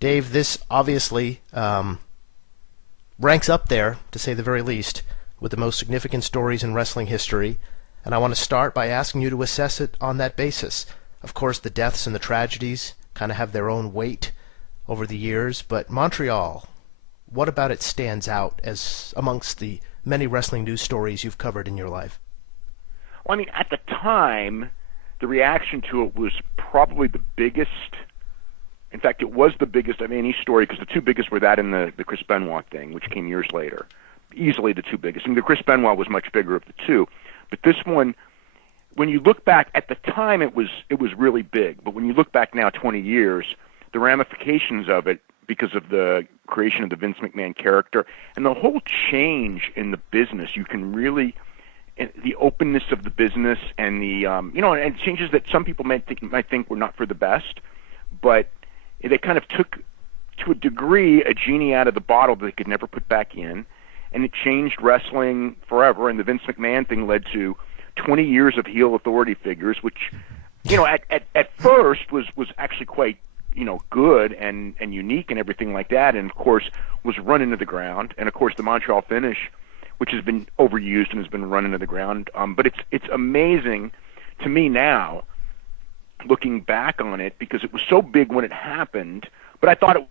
Dave, this obviously ranks up there, to say the very least, with the most significant stories in wrestling history, and I want to start by asking you to assess it on that basis. Of course, the deaths and the tragedies kind of have their own weight over the years, but Montreal, what about it stands out as amongst the many wrestling news stories you've covered in your life? Well, I mean, at the time, the reaction to it was probably the biggest. In fact, it was the biggest of any story, because the two biggest were that and the Chris Benoit thing, which came years later. Easily the two biggest. I mean, the Chris Benoit was much bigger of the two. But this one, when you look back, at the time it was really big. But when you look back now 20 years, the ramifications of it, because of the creation of the Vince McMahon character and the whole change in the business, you can really, the openness of the business and the and changes that some people might think were not for the best, but they kind of took, to a degree, a genie out of the bottle that they could never put back in, and it changed wrestling forever. And the Vince McMahon thing led to 20 years of heel authority figures, which, at first was actually quite, good and unique and everything like that, and of course was run into the ground. And of course the Montreal finish, which has been overused and has been run into the ground. But it's amazing to me now, looking back on it, because it was so big when it happened, but I thought it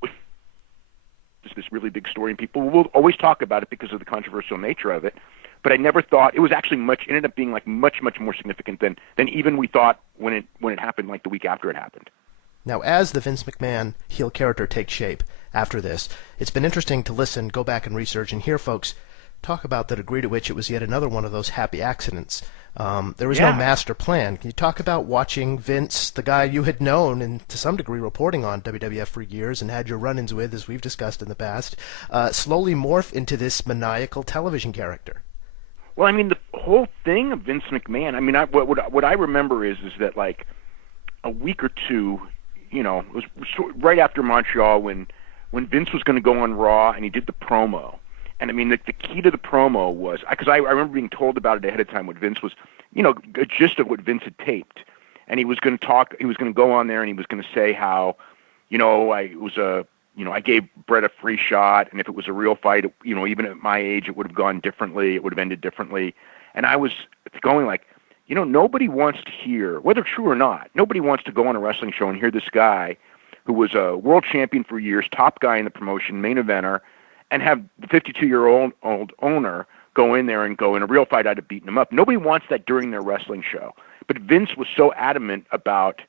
was this really big story, and people will always talk about it because of the controversial nature of it. But I never thought it was actually ended up being like much more significant than even we thought when it happened, like the week after it happened. Now, as the Vince McMahon heel character takes shape after this, it's been interesting to listen, go back and research, and hear folks talk about the degree to which it was yet another one of those happy accidents. There was no master plan. Can you talk about watching Vince, the guy you had known and to some degree reporting on WWF for years and had your run-ins with, as we've discussed in the past, slowly morph into this maniacal television character? Well, I mean, the whole thing of Vince McMahon, I mean, what I remember is that, like, a week or two, it was right after Montreal when Vince was going to go on Raw and he did the promo. And I mean, the key to the promo was, because I remember being told about it ahead of time, what Vince was, a gist of what Vince had taped. And he was going to go on there and he was going to say how, I gave Brett a free shot, and if it was a real fight, even at my age, it would have gone differently. It would have ended differently. And I was going like, nobody wants to hear, whether true or not, nobody wants to go on a wrestling show and hear this guy who was a world champion for years, top guy in the promotion, main eventer, and have the 52-year-old owner go in there and go, in a real fight, I'd have beaten him up. Nobody wants that during their wrestling show. But Vince was so adamant about,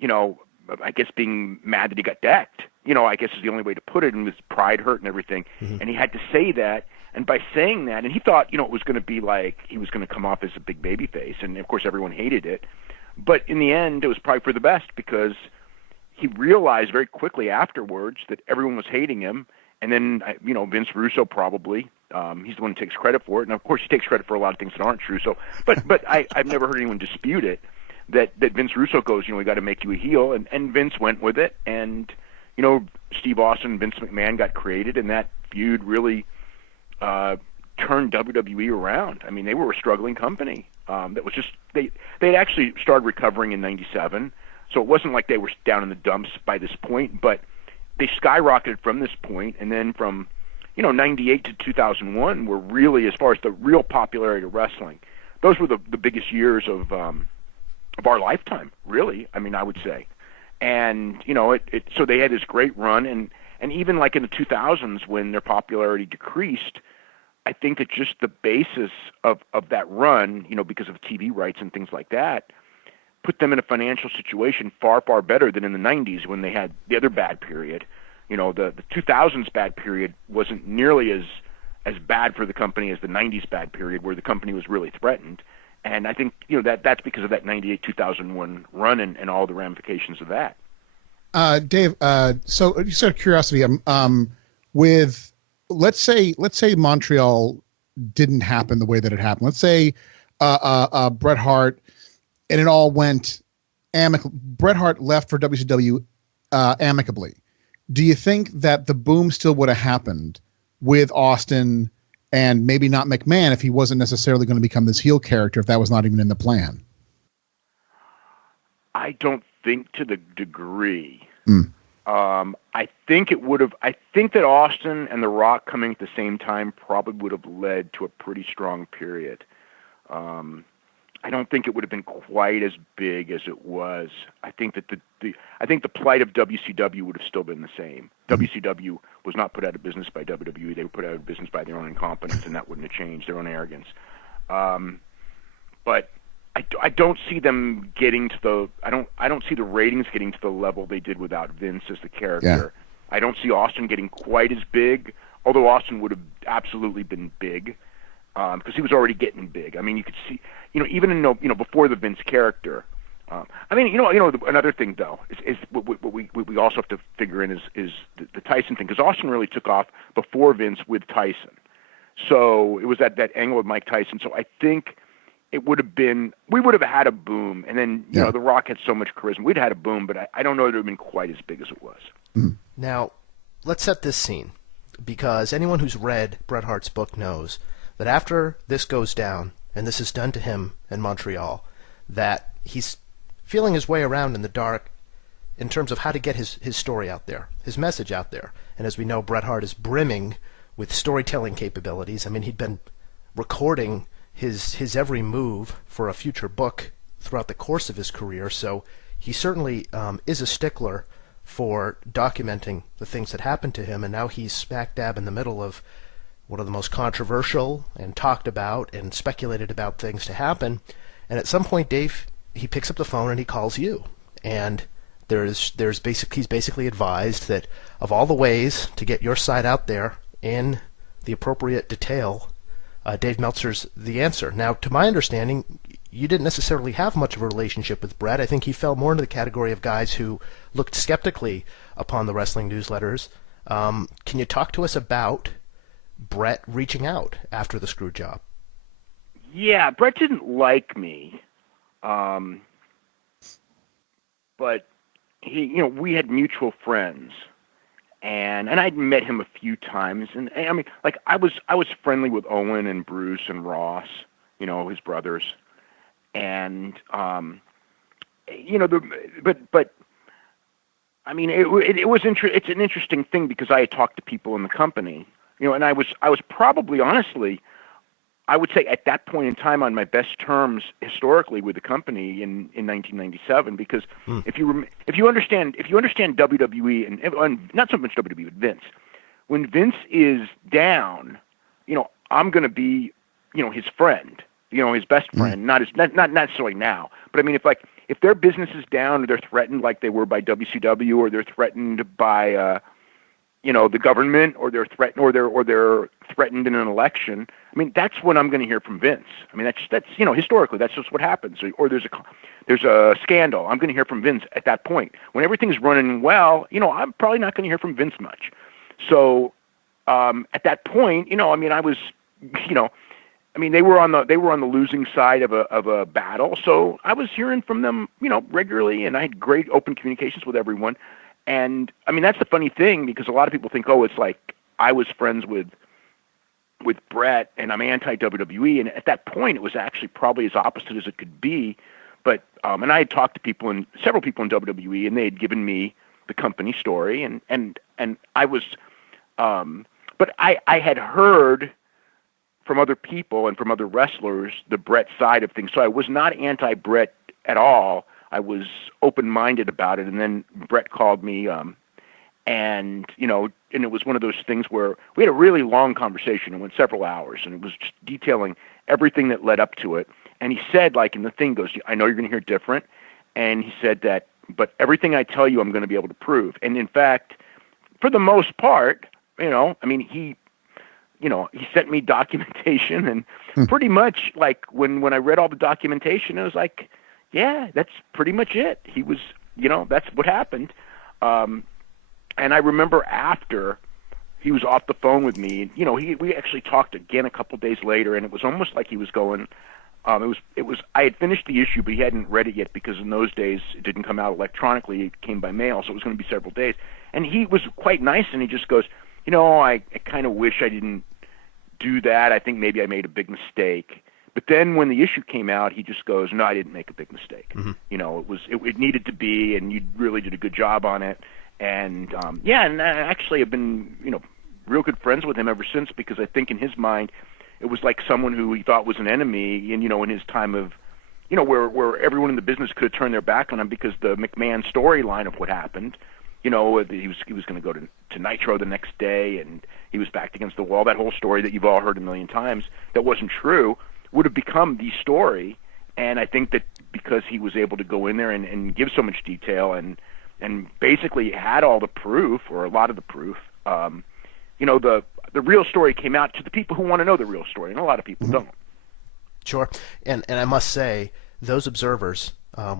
I guess being mad that he got decked, I guess is the only way to put it, and his pride hurt and everything. Mm-hmm. And he had to say that. And by saying that, and he thought, it was going to be like he was going to come off as a big baby face. And, of course, everyone hated it. But in the end, it was probably for the best, because he realized very quickly afterwards that everyone was hating him. And then, Vince Russo probably, he's the one who takes credit for it. And, of course, he takes credit for a lot of things that aren't true. So, but I've never heard anyone dispute it, that Vince Russo goes, we got to make you a heel. And Vince went with it. And, Steve Austin and Vince McMahon got created, and that feud really turned WWE around. I mean, they were a struggling company. That was just, they had actually started recovering in '97. So it wasn't like they were down in the dumps by this point, but they skyrocketed from this point, and then from, 98 to 2001 were really, as far as the real popularity of wrestling, those were the biggest years of our lifetime, really, I mean, I would say. And, so they had this great run, and even like in the 2000s when their popularity decreased, I think that just the basis of that run, because of TV rights and things like that, put them in a financial situation far better than in the 90s when they had the other bad period. The 2000s bad period wasn't nearly as bad for the company as the 90s bad period, where the company was really threatened. And I think, that's because of that 98-2001 run and all the ramifications of that. Dave, so just out of curiosity, with let's say Montreal didn't happen the way that it happened. Let's say Bret Hart, and it all went amicably. Bret Hart left for WCW amicably. Do you think that the boom still would have happened with Austin and maybe not McMahon if he wasn't necessarily going to become this heel character, if that was not even in the plan? I don't think to the degree. Mm. I think it would have. I think that Austin and The Rock coming at the same time probably would have led to a pretty strong period. I don't think it would have been quite as big as it was. I think that the plight of WCW would have still been the same. WCW was not put out of business by WWE. They were put out of business by their own incompetence, and that wouldn't have changed, their own arrogance. But I don't see them getting to the. I don't see the ratings getting to the level they did without Vince as the character. Yeah. I don't see Austin getting quite as big, although Austin would have absolutely been big. Because he was already getting big. I mean, you could see, even in before the Vince character. Another thing though is what we also have to figure in is the Tyson thing, because Austin really took off before Vince with Tyson. So it was that angle with Mike Tyson. So I think we would have had a boom, and then The Rock had so much charisma, we'd had a boom, but I don't know that it would have been quite as big as it was. Mm. Now, let's set this scene, because anyone who's read Bret Hart's book knows that after this goes down, and this is done to him in Montreal, that he's feeling his way around in the dark in terms of how to get his story out there, his message out there. And as we know, Bret Hart is brimming with storytelling capabilities. I mean, he'd been recording his every move for a future book throughout the course of his career, so he certainly is a stickler for documenting the things that happened to him, and now he's smack dab in the middle of one of the most controversial and talked about and speculated about things to happen. And at some point, Dave, he picks up the phone and he calls you. And he's basically advised that of all the ways to get your side out there in the appropriate detail, Dave Meltzer's the answer. Now, to my understanding, you didn't necessarily have much of a relationship with Bret. I think he fell more into the category of guys who looked skeptically upon the wrestling newsletters. Can you talk to us about Bret reaching out after the screw job? Yeah, Bret didn't like me, but we had mutual friends, and I'd met him a few times, and I mean, like I was friendly with Owen and Bruce and Ross, his brothers, and but I mean, it's an interesting thing because I had talked to people in the company. And I was probably, honestly, I would say at that point in time on my best terms historically with the company in 1997, because if you understand WWE and not so much WWE but Vince, when Vince is down, I'm going to be his friend, his best friend, not necessarily now, but I mean if their business is down or they're threatened like they were by WCW or they're threatened by the government, or they're threatened in an election. I mean, that's when I'm going to hear from Vince. I mean, that's historically that's just what happens. Or there's a scandal. I'm going to hear from Vince at that point. When everything's running well, I'm probably not going to hear from Vince much. So at that point, I mean, I was, I mean, they were on the losing side of a battle. So I was hearing from them, regularly, and I had great open communications with everyone. And I mean, that's the funny thing, because a lot of people think, oh, it's like I was friends with Bret and I'm anti-WWE. And at that point, it was actually probably as opposite as it could be. But and I had talked to several people in WWE, and they had given me the company story, and I was, but I had heard from other people and from other wrestlers the Bret side of things. So I was not anti-Bret at all. I was open-minded about it, and then Bret called me, and it was one of those things where we had a really long conversation. It went several hours, and it was just detailing everything that led up to it. And he said, like in the thing goes, I know you're going to hear different, and he said that, but everything I tell you, I'm going to be able to prove. And in fact, for the most part, I mean, he sent me documentation, and pretty much like when I read all the documentation, it was like, yeah, that's pretty much it. He was, that's what happened. And I remember after he was off the phone with me, we actually talked again a couple days later, and it was almost like he was going, it was, I had finished the issue, but he hadn't read it yet, because in those days it didn't come out electronically. It came by mail, so it was going to be several days. And he was quite nice, and he just goes, I kind of wish I didn't do that. I think maybe I made a big mistake. But then when the issue came out, he just goes, "No, I didn't make a big mistake. Mm-hmm. You know, it needed to be, and you really did a good job on it." And yeah, and I actually have been, you know, real good friends with him ever since, because I think in his mind, it was like someone who he thought was an enemy, and you know, in his time of, you know, where everyone in the business could have turned their back on him because the McMahon storyline of what happened. You know, he was going to go to Nitro the next day, and he was backed against the wall. That whole story that you've all heard a million times that wasn't true would have become the story. And I think that because he was able to go in there and give so much detail and basically had all the proof, or a lot of the proof, you know, the real story came out to the people who want to know the real story, and a lot of people don't. Sure. And I must say, those observers,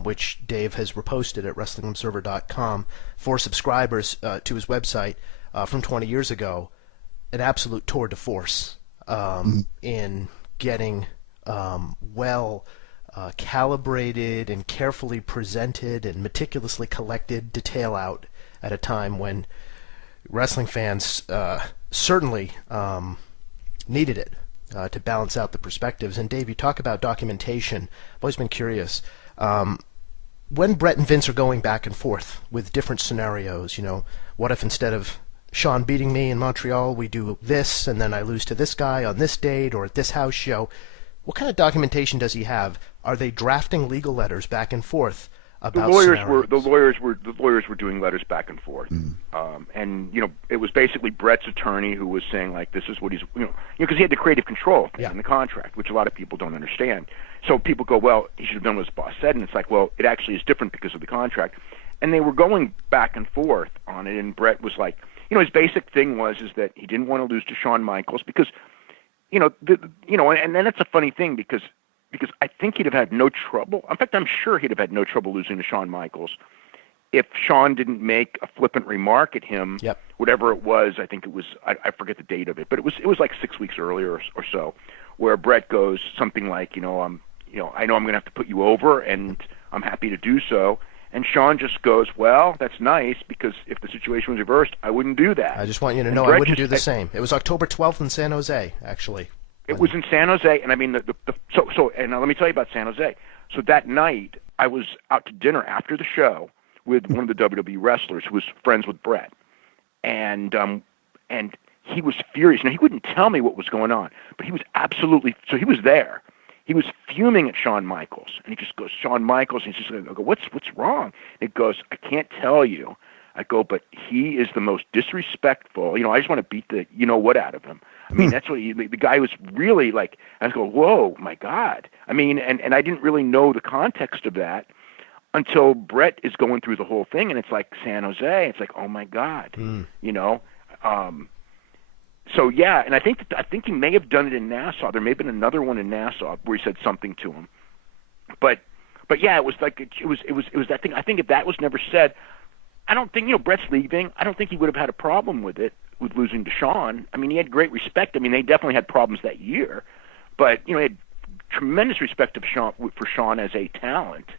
which Dave has reposted at WrestlingObserver.com for subscribers to his website from 20 years ago, an absolute tour de force in getting calibrated and carefully presented and meticulously collected detail out at a time when wrestling fans certainly needed it to balance out the perspectives. And Dave, you talk about documentation. I've always been curious. When Brett and Vince are going back and forth with different scenarios, you know, what if instead of Shawn beating me in Montreal, we do this, and then I lose to this guy on this date or at this house show? What kind of documentation does he have? Are they drafting legal letters back and forth about the scenarios? lawyers were doing letters back and forth, and you know, it was basically Brett's attorney who was saying, like, this is what he's, you know, because he had the creative control in the contract, which a lot of people don't understand. So people go, well, he should have done what his boss said, and it's like, well, it actually is different because of the contract. And they were going back and forth on it, and Brett was like, you know, his basic thing is that he didn't want to lose to Shawn Michaels because, you know, and then it's a funny thing because I think he'd have had no trouble. In fact, I'm sure he'd have had no trouble losing to Shawn Michaels if Shawn didn't make a flippant remark at him, whatever it was. I think it was, I forget the date of it, but it was like 6 weeks earlier or so, where Brett goes something like, I know I'm going to have to put you over, and I'm happy to do so. And Shawn just goes, well, that's nice, because if the situation was reversed, I wouldn't do that. I just want you to know I wouldn't do the same. It was October 12th in San Jose, actually. It was in San Jose, and I mean, and now let me tell you about San Jose. So that night, I was out to dinner after the show with one of the WWE wrestlers who was friends with Brett, and he was furious. Now, he wouldn't tell me what was going on, but he was so he was there. He was fuming at Shawn Michaels, and he just goes, Shawn Michaels, and he's just going to go, what's wrong? And it goes, I can't tell you. I go, but he is the most disrespectful. You know, I just want to beat the you-know-what out of him. I mean, that's what the guy was really like. I was going, whoa, my God. I mean, and I didn't really know the context of that until Brett is going through the whole thing, and it's like San Jose. It's like, oh, my God, you know. So, yeah, and I think he may have done it in Nassau. There may have been another one in Nassau where he said something to him. But yeah, it was like it was that thing. I think if that was never said, I don't think, Brett's leaving. I don't think he would have had a problem with it, with losing to Shawn. I mean, he had great respect. I mean, they definitely had problems that year, but he had tremendous respect for Shawn as a talent.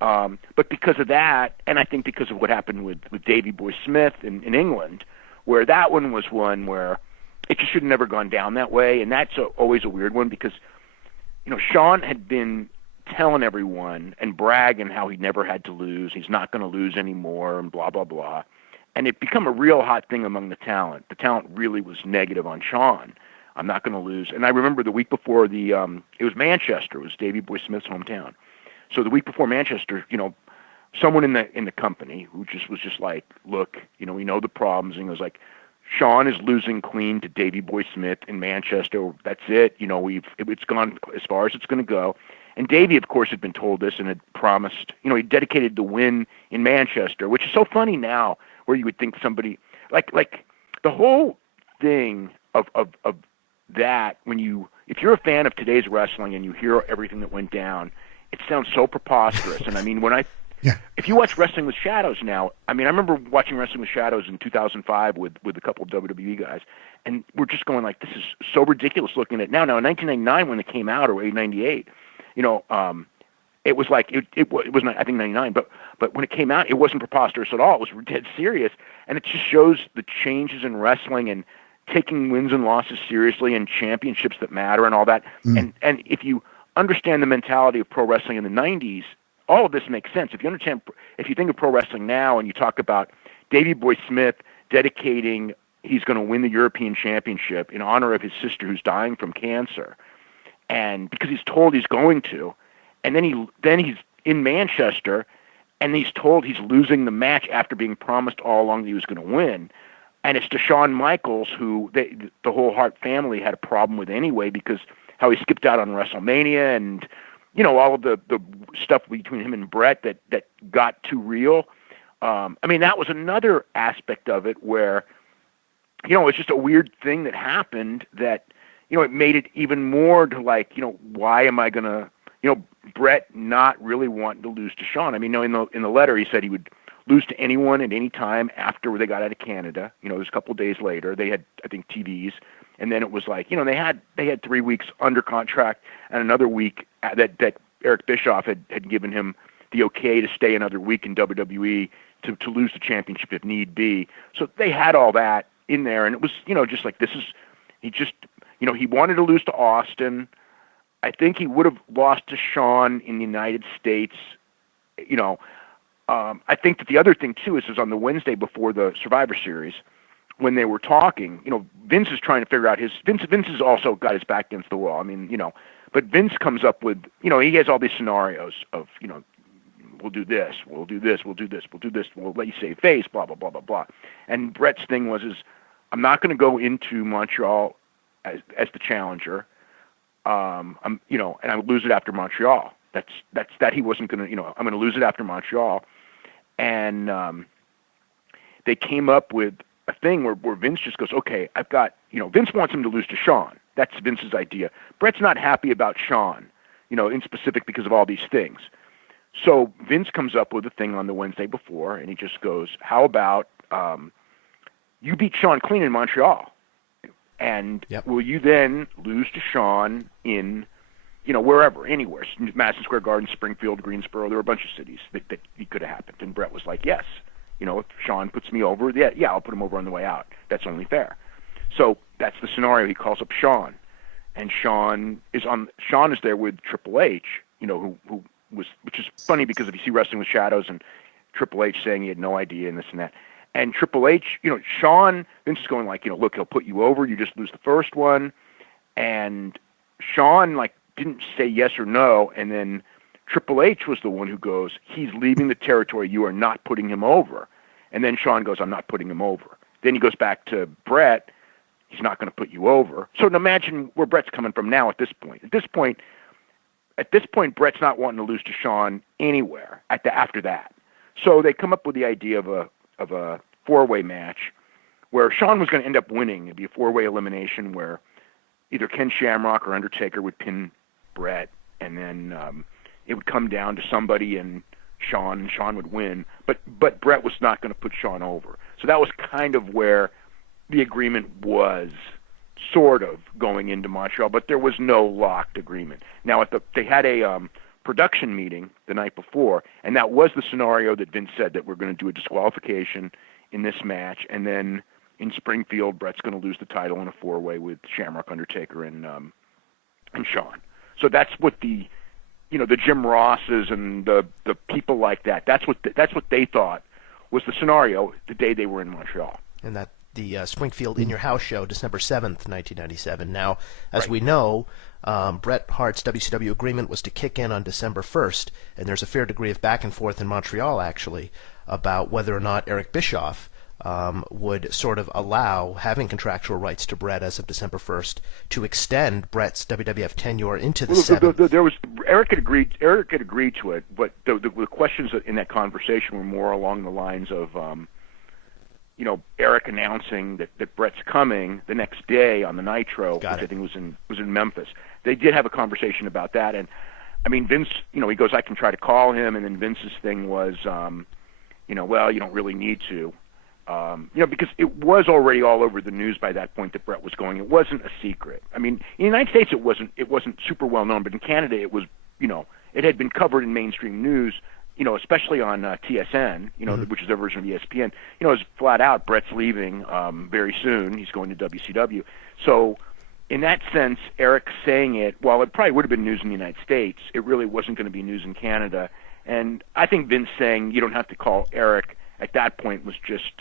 But because of that, and I think because of what happened with Davey Boy Smith in England, where that one was one where it just should have never gone down that way, and that's always a weird one because, Shawn had been telling everyone and bragging how he never had to lose, he's not going to lose anymore, and blah, blah, blah. And it become a real hot thing among the talent. The talent really was negative on Shawn. I'm not going to lose. And I remember the week before it was Manchester. It was Davey Boy Smith's hometown. So the week before Manchester, someone in the company who was just like, look, we know the problems. And he was like, Shawn is losing clean to Davey Boy Smith in Manchester. That's it. It's gone as far as it's going to go. And Davey, of course, had been told this and had promised, he dedicated the win in Manchester, which is so funny now, where you would think somebody like the whole thing of that, if you're a fan of today's wrestling and you hear everything that went down, it sounds so preposterous. And I mean, if you watch Wrestling with Shadows now, I mean, I remember watching Wrestling with Shadows in 2005 with a couple of WWE guys, and we're just going like, this is so ridiculous looking at it now. Now, in 1999 when it came out, or 1998, it was like it was not, I think 99, but when it came out, it wasn't preposterous at all. It was dead serious, and it just shows the changes in wrestling and taking wins and losses seriously and championships that matter and all that. And if you understand the mentality of pro wrestling in the 90s, all of this makes sense. If you think of pro wrestling now and you talk about Davey Boy Smith dedicating he's going to win the European Championship in honor of his sister who's dying from cancer, and because he's told he's going to, and then he's in Manchester, and he's told he's losing the match after being promised all along that he was going to win. And it's to Shawn Michaels, who the whole Hart family had a problem with anyway, because how he skipped out on WrestleMania and, all of the stuff between him and Bret that got too real. That was another aspect of it where, it's just a weird thing that happened that, it made it even more to like, why am I going to, Bret not really wanting to lose to Shawn. In the letter he said he would lose to anyone at any time after they got out of Canada. It was a couple of days later. They had, I think, TVs, and then it was like, they had 3 weeks under contract and another week that Eric Bischoff had given him the okay to stay another week in WWE to lose the championship if need be. So they had all that in there, and it was, just like he wanted to lose to Austin. I think he would have lost to Shawn in the United States. I think that the other thing too is on the Wednesday before the Survivor Series, when they were talking, Vince is trying to figure out Vince has also got his back against the wall. But Vince comes up with, he has all these scenarios of, we'll do this, we'll do this, we'll do this, we'll do this, we'll let you save face, blah, blah, blah, blah, blah. And Bret's thing was, I'm not going to go into Montreal as the challenger. And I would lose it after Montreal. That's that he wasn't going to, I'm going to lose it after Montreal. And they came up with a thing where Vince just goes, okay, I've got, Vince wants him to lose to Shawn. That's Vince's idea. Bret's not happy about Shawn, in specific because of all these things. So Vince comes up with a thing on the Wednesday before, and he just goes, how about you beat Shawn clean in Montreal? And will you then lose to Shawn in, wherever, anywhere, Madison Square Garden, Springfield, Greensboro? There were a bunch of cities that it could have happened. And Bret was like, yes, if Shawn puts me over, I'll put him over on the way out. That's only fair. So that's the scenario. He calls up Shawn, and Shawn is there with Triple H, which is funny because if you see Wrestling with Shadows and Triple H saying he had no idea and this and that. And Triple H, Shawn, Vince is going like, look, he'll put you over. You just lose the first one. And Shawn, didn't say yes or no. And then Triple H was the one who goes, he's leaving the territory. You are not putting him over. And then Shawn goes, I'm not putting him over. Then he goes back to Bret. He's not going to put you over. So imagine where Bret's coming from now at this point. At this point, Bret's not wanting to lose to Shawn anywhere after that. So they come up with the idea of a four-way match where Shawn was going to end up winning. It'd be a four-way elimination where either Ken Shamrock or Undertaker would pin Bret, and then it would come down to somebody and Shawn would win. But Bret was not going to put Shawn over. So that was kind of where the agreement was sort of going into Montreal, but there was no locked agreement. Now, they had a production meeting the night before, and that was the scenario that Vince said that we're going to do a disqualification in this match, and then in Springfield, Bret's going to lose the title in a four-way with Shamrock, Undertaker, and Shawn. So that's what the Jim Rosses and the people like that. That's what they thought was the scenario the day they were in Montreal. And that the Springfield In Your House show, December 7th, 1997. Now, as we know, Bret Hart's WCW agreement was to kick in on December 1st, and there's a fair degree of back and forth in Montreal, actually, about whether or not Eric Bischoff would sort of allow having contractual rights to Bret as of December 1st to extend Bret's WWF tenure into the 7th. There was Eric had agreed to it, but the questions in that conversation were more along the lines of Eric announcing that Bret's coming the next day on the Nitro, which I think was in Memphis. They did have a conversation about that, and Vince, he goes, I can try to call him, and then Vince's thing was, well, you don't really need to, because it was already all over the news by that point that Bret was going. It wasn't a secret. In the United States it wasn't super well known, but in Canada it was, it had been covered in mainstream news. Especially on TSN, which is their version of ESPN, it was flat out, Bret's leaving very soon. He's going to WCW. So in that sense, Eric saying it, while it probably would have been news in the United States, it really wasn't going to be news in Canada. And I think Vince saying you don't have to call Eric at that point was just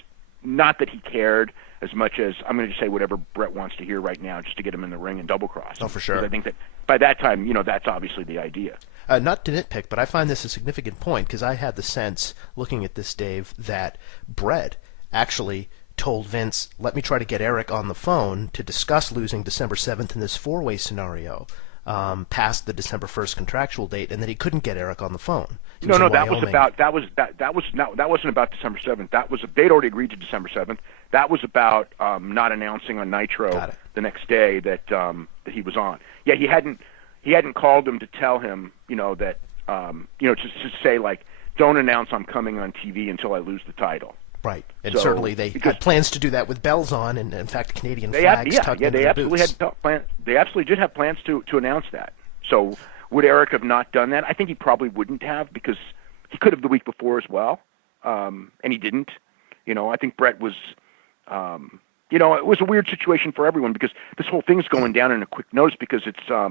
not that he cared as much as I'm going to just say whatever Brett wants to hear right now just to get him in the ring and double cross. Oh, for sure. I think that by that time, that's obviously the idea. Not to nitpick, but I find this a significant point because I had the sense, looking at this, Dave, that Brett actually told Vince, let me try to get Eric on the phone to discuss losing December 7th in this four-way scenario past the December 1st contractual date, and that he couldn't get Eric on the phone. No, that wasn't about December 7th. They'd already agreed to December 7th. That was about not announcing on Nitro the next day that he was on. Yeah, he hadn't called him to tell him, that to say like, don't announce I'm coming on TV until I lose the title. Right, and certainly they had plans to do that with bells on, and in fact, Canadian flags tucked into their boots. They absolutely did have plans to announce that. So would Eric have not done that? I think he probably wouldn't have because he could have the week before as well, and he didn't. I think Brett was, it was a weird situation for everyone because this whole thing's going down in a quick notice because it's, I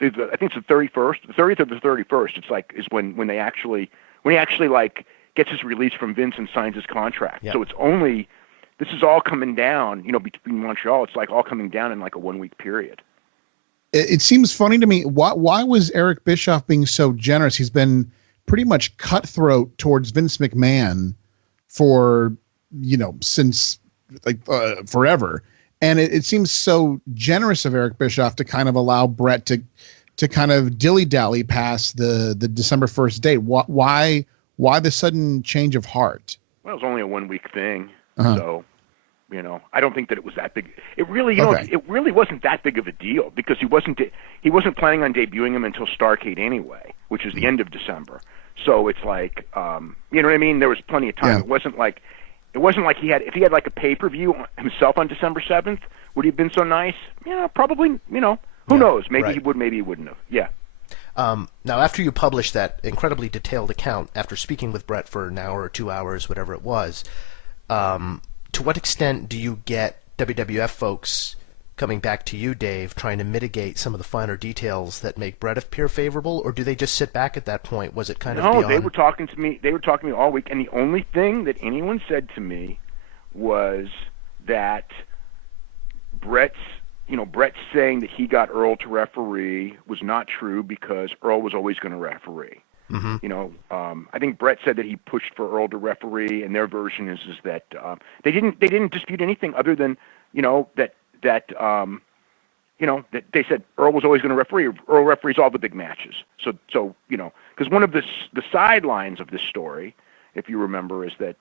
think it's the 31st, the 30th or the 31st. It's like is when he actually like gets his release from Vince and signs his contract. Yep. So this is all coming down, between Montreal. It's like all coming down in like a 1 week period. It seems funny to me. Why was Eric Bischoff being so generous? He's been pretty much cutthroat towards Vince McMahon for, since like forever. And it seems so generous of Eric Bischoff to kind of allow Brett to kind of dilly-dally past the December 1st date. Why the sudden change of heart? Well, it was only a 1 week thing. Uh-huh. So, I don't think that it was that big. It really, it really wasn't that big of a deal because he wasn't planning on debuting him until Starrcade anyway, which is the end of December. So it's like, you know what I mean? There was plenty of time. Yeah. It wasn't like if he had like a pay-per-view himself on December 7th, would he have been so nice? Probably, who knows? Maybe he would, maybe he wouldn't have. Yeah. Now, after you published that incredibly detailed account, after speaking with Brett for an hour or 2 hours, whatever it was, to what extent do you get WWF folks coming back to you, Dave, trying to mitigate some of the finer details that make Brett appear favorable, or do they just sit back at that point? Was it kind of beyond? No, they were talking to me. They were talking to me all week, and the only thing that anyone said to me was that Brett's saying that he got Earl to referee was not true because Earl was always going to referee. Mm-hmm. I think Brett said that he pushed for Earl to referee, and their version is that they didn't dispute anything other than that they said Earl was always going to referee. Earl referees all the big matches. So because one of the sidelines of this story, if you remember, is that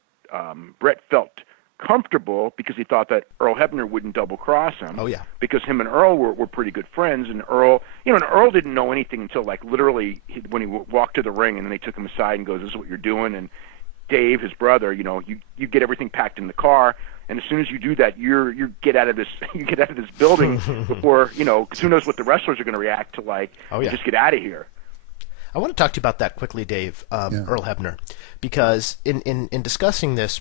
Brett felt comfortable because he thought that Earl Hebner wouldn't double cross him. Oh yeah. Because him and Earl were pretty good friends, and Earl didn't know anything until like literally when he walked to the ring, and then they took him aside and goes, "This is what you're doing." And Dave, his brother, you get everything packed in the car, and as soon as you do that, you get out of this building before because who knows what the wrestlers are going to react to like. Oh yeah. Just get out of here. I want to talk to you about that quickly, Dave. Earl Hebner, because in discussing this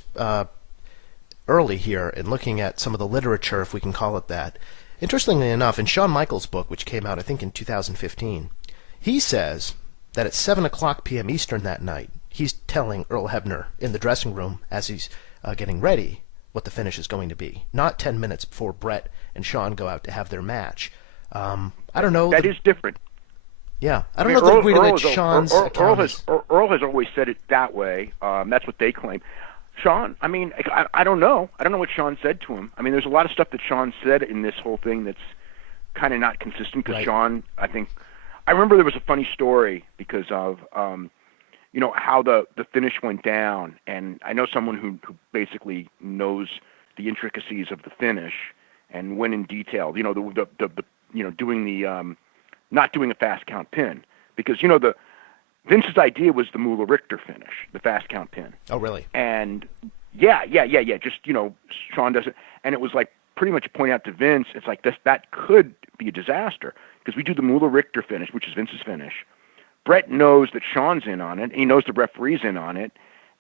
early here and looking at some of the literature, if we can call it that, interestingly enough, in Shawn Michaels' book, which came out I think in 2015, he says that at 7:00 p.m. Eastern that night, he's telling Earl Hebner in the dressing room as he's getting ready what the finish is going to be, not 10 minutes before Brett and Shawn go out to have their match. I don't know. That is different. Yeah, I don't know the degree to which Shawn's Earl has always said it that way. That's what they claim. Shawn, I mean, I don't know. I don't know what Shawn said to him. I mean, there's a lot of stuff that Shawn said in this whole thing that's kind of not consistent because Shawn, I remember there was a funny story because of, how the finish went down. And I know someone who basically knows the intricacies of the finish and went in detail, doing the, not doing a fast count pin because, Vince's idea was the Moolah Richter finish, the fast count pin. Oh, really? And yeah. Just, Shawn does it. And it was like pretty much pointing out to Vince, it's like that could be a disaster because we do the Moolah Richter finish, which is Vince's finish. Brett knows that Shawn's in on it. And he knows the referee's in on it.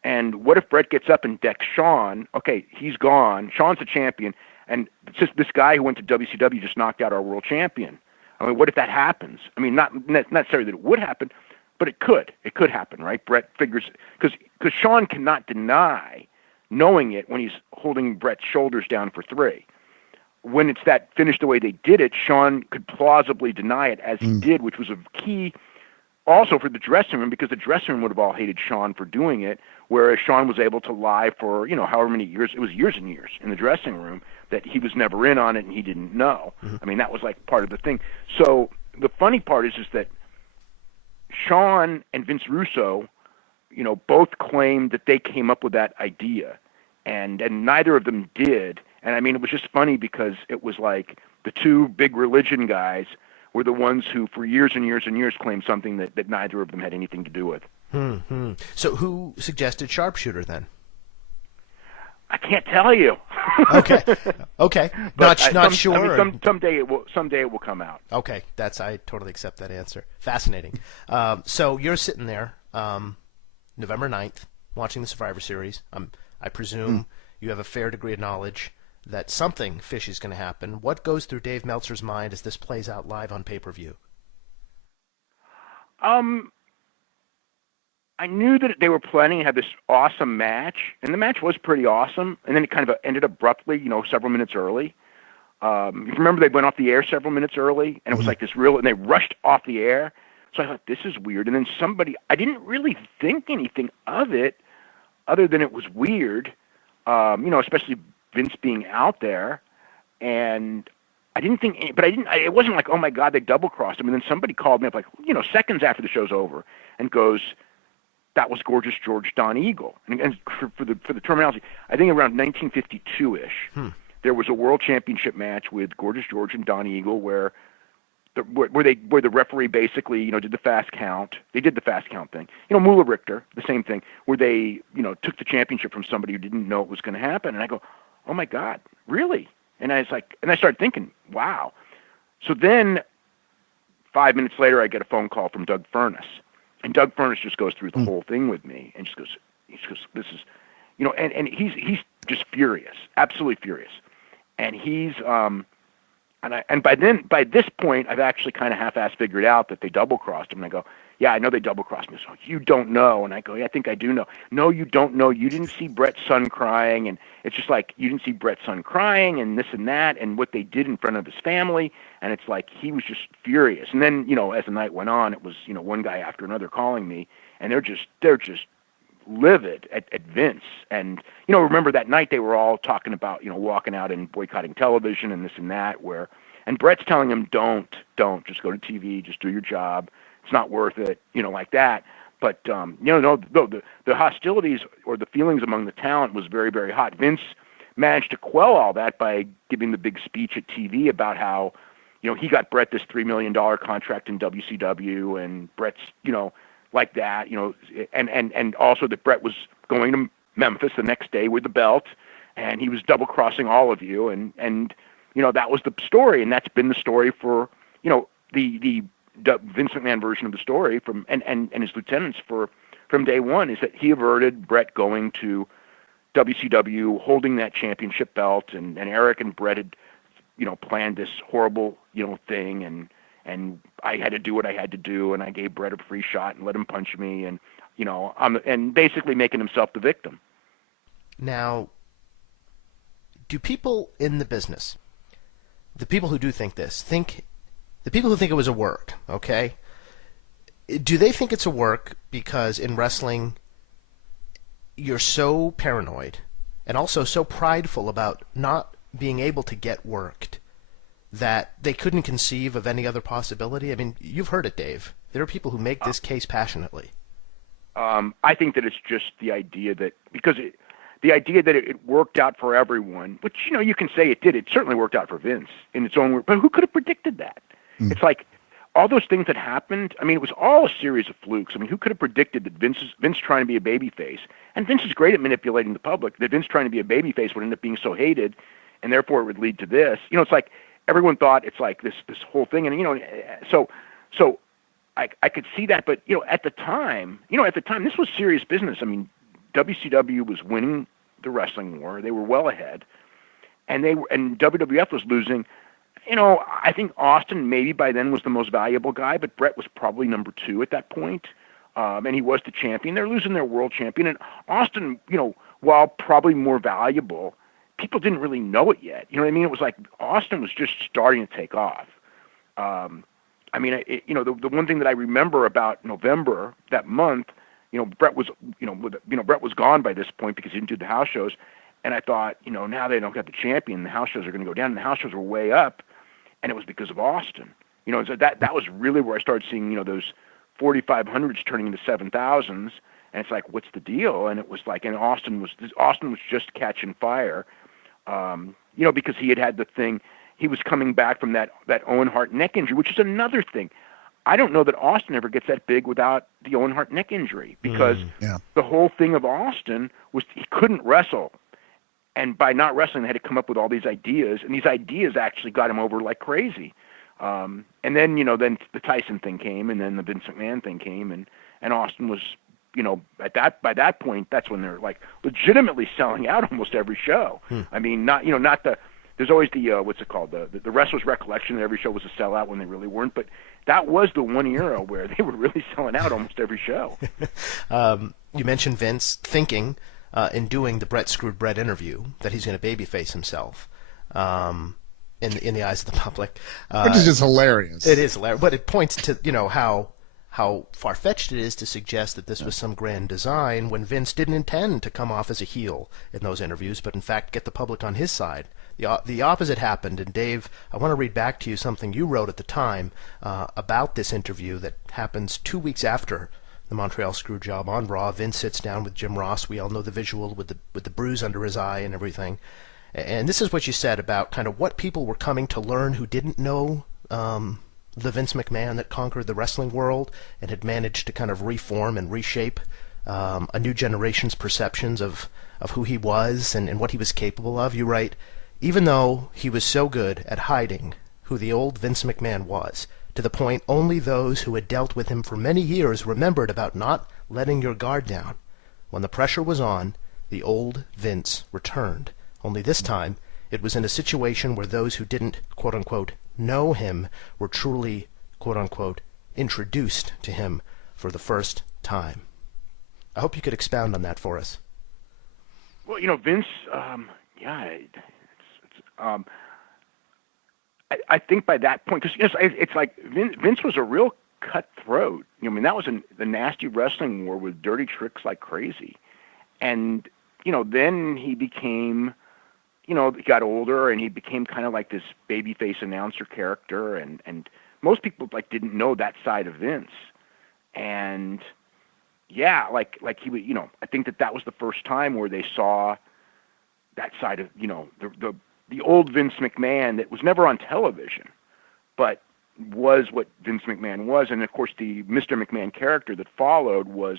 And what if Brett gets up and decks Shawn? Okay, he's gone. Shawn's the champion. And it's just this guy who went to WCW just knocked out our world champion. I mean, what if that happens? I mean, not necessarily that it would happen, but it could. It could happen, right? Brett figures, because Shawn cannot deny knowing it when he's holding Brett's shoulders down for 3. When it's that finished the way they did it, Shawn could plausibly deny it as he did, which was a key also for the dressing room, because the dressing room would have all hated Shawn for doing it, whereas Shawn was able to lie for, however many years. It was years and years in the dressing room that he was never in on it and he didn't know. I mean, that was like part of the thing. So the funny part is that Shawn and Vince Russo, both claimed that they came up with that idea, and neither of them did. And I mean, it was just funny because it was like the two big religion guys were the ones who, for years and years and years, claimed something that neither of them had anything to do with. So who suggested Sharpshooter then? I can't tell you. Okay. Not sure. I mean, someday it will come out. Okay, I totally accept that answer. Fascinating. So you're sitting there, November 9th, watching the Survivor Series. I presume you have a fair degree of knowledge that something fishy is going to happen. What goes through Dave Meltzer's mind as this plays out live on pay-per-view? I knew that they were planning to have this awesome match, and the match was pretty awesome, and then it kind of ended abruptly, several minutes early. You remember they went off the air several minutes early, and it was like this and they rushed off the air. So I thought, this is weird. And then I didn't really think anything of it other than it was weird, especially Vince being out there. And I didn't think, it wasn't like, oh my God, they double crossed him. And then somebody called me up like, seconds after the show's over and goes, that was Gorgeous George Don Eagle. And for the terminology, I think around 1952-ish, there was a world championship match with Gorgeous George and Don Eagle where the referee basically, did the fast count. They did the fast count thing. Moolah Richter, the same thing, where they, took the championship from somebody who didn't know it was going to happen. And I go, oh my God, really? And I started thinking, wow. So then 5 minutes later, I get a phone call from Doug Furnas. And Doug Furnas just goes through the whole thing with me and just goes, this is, and he's just furious, absolutely furious. And he's, and by this point, I've actually kind of half-ass figured out that they double-crossed him. And I go, yeah, I know they double-crossed me. So you don't know. And I go, yeah, I think I do know. No, you don't know. You didn't see Brett's son crying. And it's just like, you didn't see Brett's son crying and this and that and what they did in front of his family. And it's like, he was just furious. And then, as the night went on, it was, one guy after another calling me, and they're just livid at Vince. And, remember that night they were all talking about, walking out and boycotting television and this and that, and Brett's telling him, don't just go to TV, just do your job. It's not worth it, like that. But, the hostilities or the feelings among the talent was very, very hot. Vince managed to quell all that by giving the big speech at TV about how, he got Brett this $3 million contract in WCW, and Brett's, like that, and also that Brett was going to Memphis the next day with the belt, and he was double crossing all of you, and that was the story, and that's been the story for, the Vince McMahon version of the story and his lieutenants from day one, is that he averted Brett going to WCW, holding that championship belt, and Eric and Brett had, planned this horrible, thing, and I had to do what I had to do, and I gave Brett a free shot and let him punch me, and and basically making himself the victim. Now, do people in the business, the people who do think the people who think it was a work, okay, do they think it's a work because in wrestling you're so paranoid and also so prideful about not being able to get worked that they couldn't conceive of any other possibility? I mean, you've heard it, Dave. There are people who make this case passionately. I think that it's just the idea that, because the idea that it worked out for everyone, which, you can say it did. It certainly worked out for Vince in its own way, but who could have predicted that? It's like all those things that happened. I mean, it was all a series of flukes. I mean, who could have predicted that Vince trying to be a babyface, and Vince is great at manipulating the public, that Vince trying to be a babyface would end up being so hated, and therefore it would lead to this. It's like everyone thought it's like this whole thing, and so I could see that, but at the time, this was serious business. I mean, WCW was winning the wrestling war; they were well ahead, and WWF was losing. You know, I think Austin maybe by then was the most valuable guy, but Brett was probably number 2 at that point. And he was the champion. They're losing their world champion. And Austin, you know, while probably more valuable, people didn't really know it yet. You know what I mean? It was like Austin was just starting to take off. I mean, you know, the one thing that I remember about November that month, you know, Brett was, Brett was gone by this point because he didn't do the house shows. And I thought, you know, now they don't have the champion, the house shows are going to go down. And the house shows were way up, and it was because of Austin. You know, so that was really where I started seeing, you know, those 4,500s turning into 7,000s, and it's like, what's the deal? And it was like, and Austin was just catching fire, you know, because he had the thing. He was coming back from that Owen Hart neck injury, which is another thing. I don't know that Austin ever gets that big without the Owen Hart neck injury, because the whole thing of Austin was he couldn't wrestle. And by not wrestling, they had to come up with all these ideas, and these ideas actually got him over like crazy. And then, you know, then the Tyson thing came, and then the Vince McMahon thing came, and Austin was, you know, by that point, that's when they're like legitimately selling out almost every show. I mean, there's always the what's it called, the wrestler's recollection that every show was a sellout when they really weren't, but that was the one era where they were really selling out almost every show. You mentioned Vince thinking in doing the Brett Screwed Brett interview that he's going to babyface himself. In the eyes of the public, which is just hilarious. It is hilarious, but it points to, you know, how far-fetched it is to suggest that this was some grand design when Vince didn't intend to come off as a heel in those interviews, but in fact get the public on his side. The opposite happened, and Dave, I want to read back to you something you wrote at the time about this interview that happens 2 weeks after the Montreal Screwjob on Raw. Vince sits down with Jim Ross. We all know the visual with the bruise under his eye and everything. And this is what you said about kind of what people were coming to learn who didn't know the Vince McMahon that conquered the wrestling world and had managed to kind of reform and reshape a new generation's perceptions of who he was and what he was capable of. You write, even though he was so good at hiding who the old Vince McMahon was, to the point only those who had dealt with him for many years remembered about not letting your guard down. When the pressure was on, the old Vince returned. Only this time, it was in a situation where those who didn't, quote-unquote, know him were truly, quote-unquote, introduced to him for the first time. I hope you could expound on that for us. Well, you know, Vince, I think by that point, because it's like Vince was a real cutthroat. You know, I mean, that was the nasty wrestling war with dirty tricks like crazy. And, you know, then he became... You know, he got older and he became kind of like this babyface announcer character, and most people like didn't know that side of Vince. And yeah, like he would, you know, I think that was the first time where they saw that side of, you know, the old Vince McMahon that was never on television, but was what Vince McMahon was. And of course, the Mr. McMahon character that followed was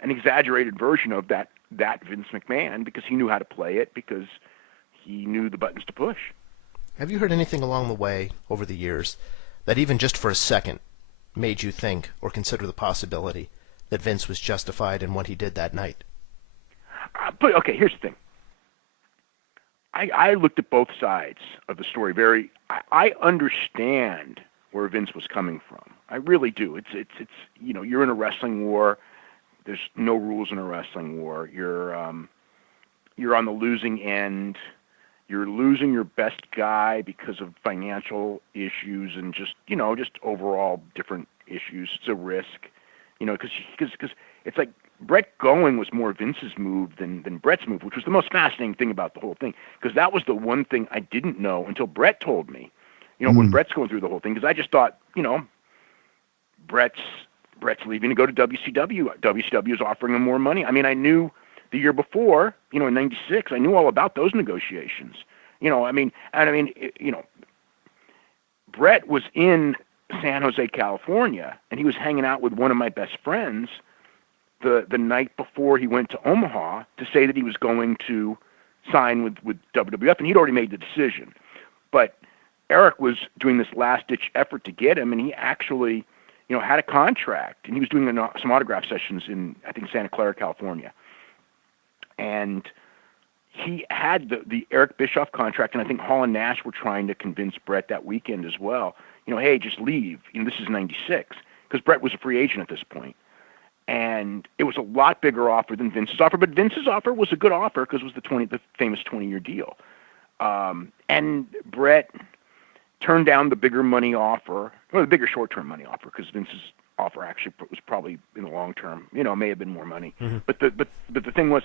an exaggerated version of that Vince McMahon, because he knew how to play it, because he knew the buttons to push. Have you heard anything along the way over the years that even just for a second made you think or consider the possibility that Vince was justified in what he did that night? But okay, here's the thing. I looked at both sides of the story. I understand where Vince was coming from. I really do. It's you know, you're in a wrestling war. There's no rules in a wrestling war. You're on the losing end. You're losing your best guy because of financial issues and just overall different issues. It's a risk, you know, because it's like Brett going was more Vince's move than Brett's move, which was the most fascinating thing about the whole thing, because that was the one thing I didn't know until Brett told me, you know, when Brett's going through the whole thing, because I just thought, you know, Brett's leaving to go to WCW. WCW is offering him more money. I mean, I knew the year before, you know, in '96, I knew all about those negotiations. You know, Brett was in San Jose, California, and he was hanging out with one of my best friends the night before he went to Omaha to say that he was going to sign with WWF, and he'd already made the decision. But Eric was doing this last-ditch effort to get him, and he actually, you know, had a contract, and he was doing some autograph sessions in, I think, Santa Clara, California. And, he had the Eric Bischoff contract, and I think Hall and Nash were trying to convince Brett that weekend as well. Hey, just leave. This is '96, because Brett was a free agent at this point. And it was a lot bigger offer than Vince's offer, but Vince's offer was a good offer because it was the famous 20-year deal. And Brett turned down the bigger money offer, or the bigger short-term money offer, because Vince's offer actually was probably in the long term, may have been more money. Mm-hmm. But the thing was,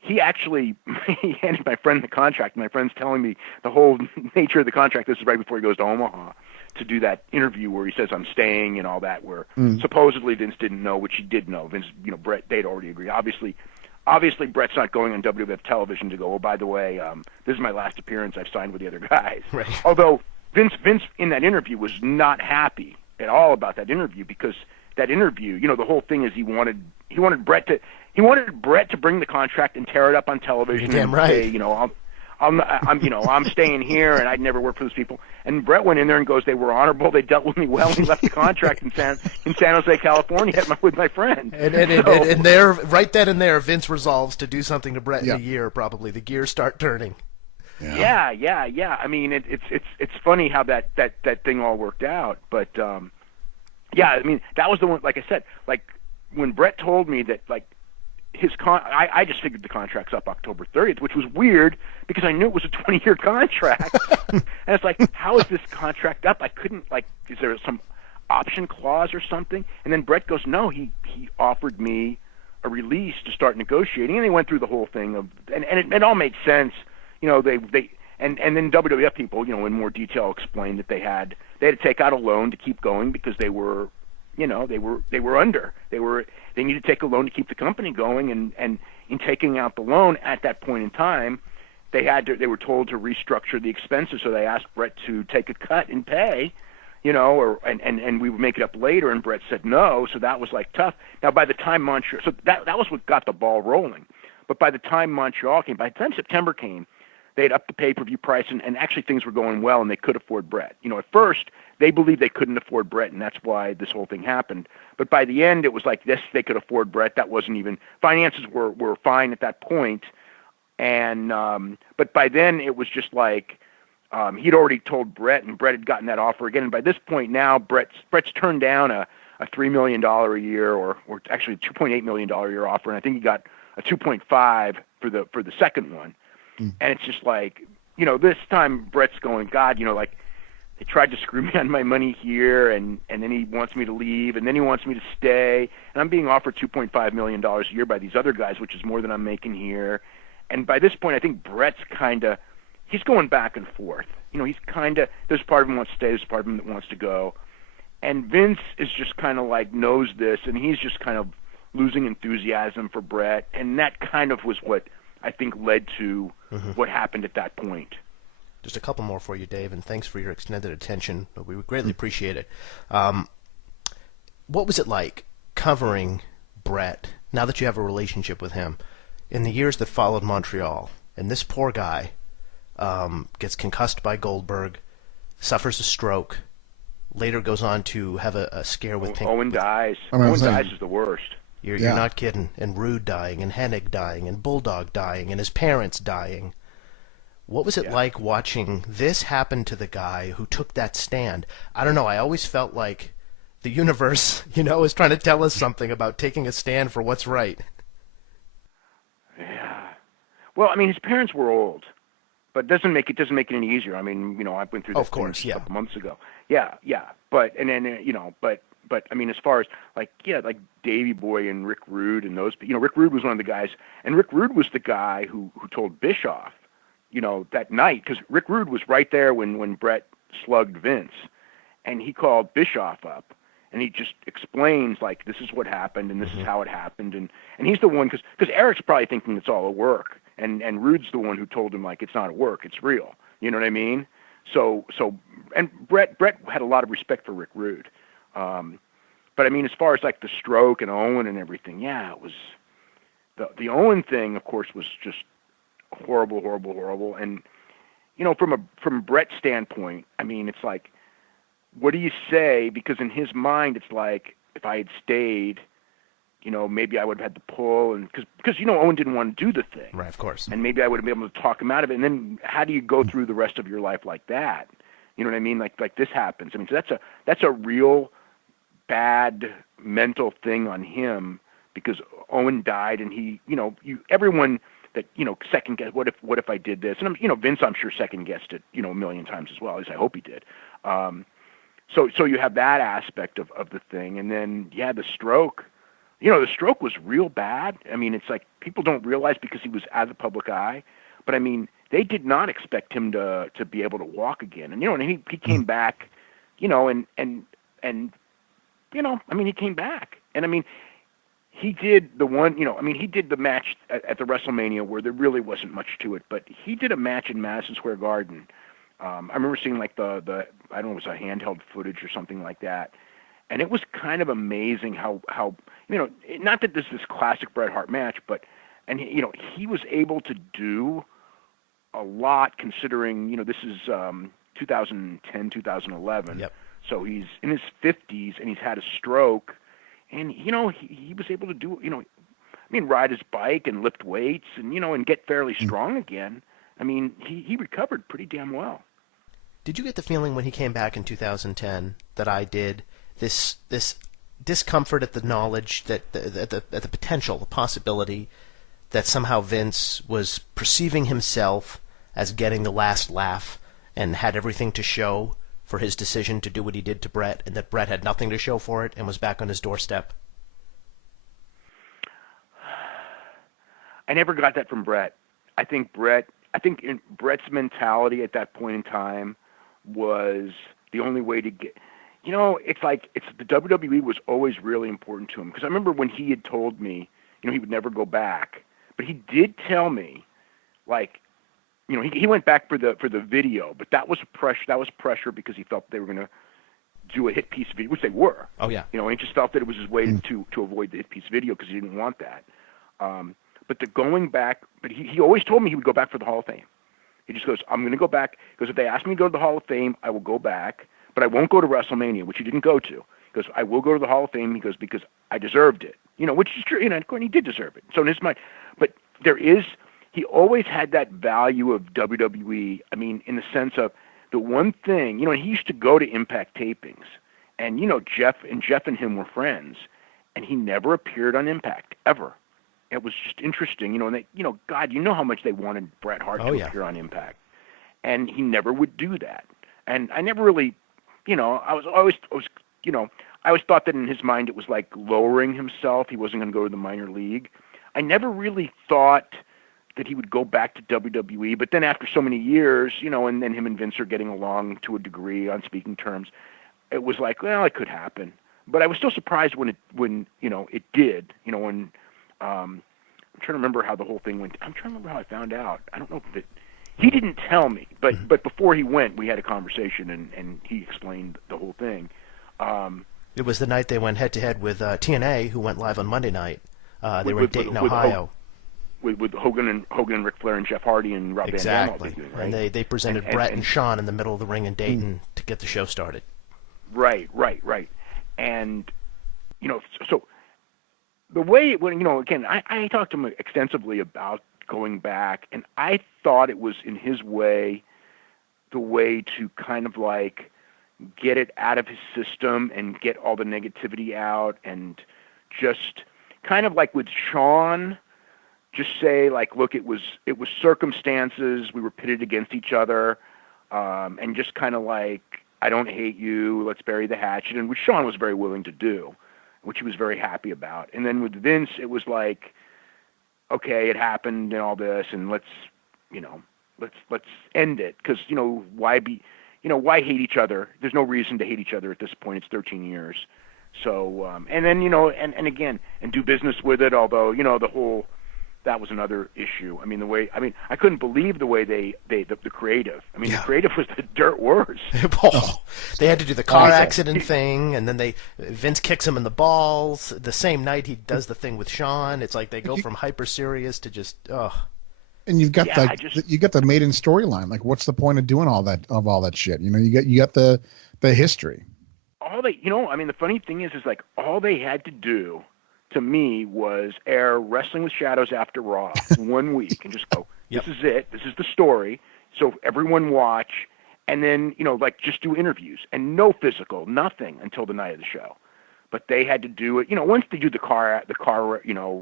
he actually he handed my friend the contract. My friend's telling me the whole nature of the contract. This is right before he goes to Omaha to do that interview where he says I'm staying and all that. Where supposedly Vince didn't know, which he did know. Vince, Brett, they'd already agreed. Obviously, Brett's not going on WWF television to go, oh, by the way, this is my last appearance. I've signed with the other guys. Right. Although Vince in that interview was not happy at all about that interview, because that interview, the whole thing is he wanted Brett to bring the contract and tear it up on television. Damn and right. say, I'm staying here and I'd never work for those people. And Brett went in there and goes, they were honorable, they dealt with me well, and he left the contract in San Jose, California with my friend. And there, right then and there, Vince resolves to do something to Brett in a year. Probably the gears start turning. Yeah. It's funny how that thing all worked out, but that was the one. Like I said, like when Brett told me that, like, I just figured the contract's up October 30th, which was weird because I knew it was a 20-year contract. And it's like, how is this contract up? I couldn't, like, is there some option clause or something? And then Brett goes, no, he offered me a release to start negotiating, and they went through the whole thing of, and it all made sense. They and then WWF people, in more detail explained that they had to take out a loan to keep going because they were under. They needed to take a loan to keep the company going, and in taking out the loan at that point in time, they were told to restructure the expenses, so they asked Brett to take a cut in pay, and we would make it up later, and Brett said no, so that was like tough. Now by the time Montreal, so that was what got the ball rolling. But by the time Montreal came, by the time September came, they had upped the pay-per-view price, and actually things were going well, and they could afford Brett. At first, they believed they couldn't afford Brett, and that's why this whole thing happened. But by the end, it was like, this, they could afford Brett. That wasn't even – finances were fine at that point. And but by then, it was just like he'd already told Brett, and Brett had gotten that offer again. And by this point now, Brett's turned down a $3 million a year or actually $2.8 million a year offer, and I think he got a 2.5 for the second one. And it's just like, this time Brett's going, God, like, they tried to screw me on my money here, and then he wants me to leave, and then he wants me to stay, and I'm being offered $2.5 million a year by these other guys, which is more than I'm making here. And by this point, I think Brett's he's going back and forth. He's there's part of him wants to stay, there's part of him that wants to go. And Vince is just kind of like knows this, and he's just kind of losing enthusiasm for Brett, and that kind of was what I think led to what happened at that point. Just a couple more for you, Dave, and thanks for your extended attention. We would greatly appreciate it. What was it like covering Brett, now that you have a relationship with him, in the years that followed Montreal? And this poor guy gets concussed by Goldberg, suffers a stroke, later goes on to have a scare with Owen dies. Owen dies is the worst. You're not kidding. And Rude dying, and Hennig dying, and Bulldog dying, and his parents dying. What was it like watching this happen to the guy who took that stand? I don't know. I always felt like the universe, is trying to tell us something about taking a stand for what's right. Yeah. Well, his parents were old, but it doesn't make it any easier. I went through this a couple months ago. Yeah. But as far as like Davey Boy and Rick Rude and those, Rick Rude was one of the guys, and Rick Rude was the guy who told Bischoff, that night, because Rick Rude was right there when Brett slugged Vince, and he called Bischoff up, and he just explains, like, this is what happened, and this is how it happened, and he's the one, because Eric's probably thinking it's all a work, and Rude's the one who told him, like, it's not a work, it's real, you know what I mean? So, and Brett had a lot of respect for Rick Rude, but as far as like the stroke and Owen and everything, it was the Owen thing, of course, was just horrible, and from Brett's standpoint, it's like, what do you say? Because in his mind, it's like, if I had stayed, maybe I would have had to pull, and because Owen didn't want to do the thing, Right, of course. and maybe I would have been able to talk him out of it. And then how do you go through the rest of your life like that? You know what I mean? Like this happens. I mean, so that's a real bad mental thing on him, because Owen died, and he, everyone that second guess, what if I did this, and Vince, I'm sure second guessed it a million times as well. At least I hope he did. So you have that aspect of the thing, and then the stroke. The stroke was real bad. I mean, it's like people don't realize because he was out of the public eye, but I mean, they did not expect him to be able to walk again. And and he came back, and I mean, he came back, and I mean, he did the one, he did the match at the WrestleMania where there really wasn't much to it, but he did a match in Madison Square Garden. I remember seeing like the I don't know, it was a handheld footage or something like that. And it was kind of amazing how not that this is this classic Bret Hart match, but he was able to do a lot considering this is 2010, 2011. Yep. So he's in his 50s and he's had a stroke, and he was able to do ride his bike and lift weights and and get fairly strong again. I mean, he recovered pretty damn well. Did you get the feeling when he came back in 2010 that I did? This discomfort at the knowledge that at the potential, the possibility that somehow Vince was perceiving himself as getting the last laugh and had everything to show for his decision to do what he did to Bret, and that Bret had nothing to show for it and was back on his doorstep? I never got that from Bret. I think Bret's mentality at that point in time was the only way to get. It's the WWE was always really important to him, because I remember when he had told me, he would never go back, but he did tell me, he went back for the video, but that was pressure because he felt they were going to do a hit piece video, which they were. Oh yeah. He just felt that it was his way to avoid the hit piece video because he didn't want that. But the going back, but he always told me he would go back for the Hall of Fame. He just goes, I'm going to go back, because if they ask me to go to the Hall of Fame, I will go back. But I won't go to WrestleMania, which he didn't go to. He goes, I will go to the Hall of Fame. He goes, because I deserved it. Which is true. And he did deserve it. So in his mind, but he always had that value of WWE. I mean, in the sense of the one thing, he used to go to Impact tapings, and Jeff and him were friends, and he never appeared on Impact ever. It was just interesting, and they, God, how much they wanted Bret Hart to appear on Impact, and he never would do that. And I never really. I always thought that in his mind it was like lowering himself. He wasn't going to go to the minor league. I never really thought that he would go back to WWE. But then after so many years, and then him and Vince are getting along to a degree on speaking terms, it was like, well, it could happen. But I was still surprised when it did. When I'm trying to remember how the whole thing went. I'm trying to remember how I found out. I don't know if he didn't tell me, but before he went, we had a conversation, and he explained the whole thing. It was the night they went head-to-head with TNA, who went live on Monday night. They were in Dayton, Ohio. With Hogan and Ric Flair and Jeff Hardy and Rob Van Dam all debuting, right? And they presented Bret and Shawn in the middle of the ring in Dayton to get the show started. Right. And, so the way, again, I talked to him extensively about going back, and I thought it was in his way, the way to kind of like get it out of his system and get all the negativity out, and just kind of like with Shawn, just say like, look, it was circumstances, we were pitted against each other, and just kind of like, I don't hate you, let's bury the hatchet, and which Shawn was very willing to do, which he was very happy about. And then with Vince, it was like, okay, it happened and all this, and let's end it, because why hate each other? There's no reason to hate each other at this point. It's 13 years. So and then and again, and do business with it. Although the whole, that was another issue. I couldn't believe the way the creative. The creative was the dirt worst. They had to do the car accident thing, and then Vince kicks him in the balls the same night he does the thing with Shawn. It's like they go from hyper serious to just And you've got you got the maiden storyline. Like, what's the point of doing all that shit? You got the history. The funny thing is like all they had to do to me was air Wrestling with Shadows after Raw 1 week and just go, this is it. This is the story. So everyone watch, and then, like just do interviews and no physical, nothing until the night of the show. But they had to do it, once they do the car,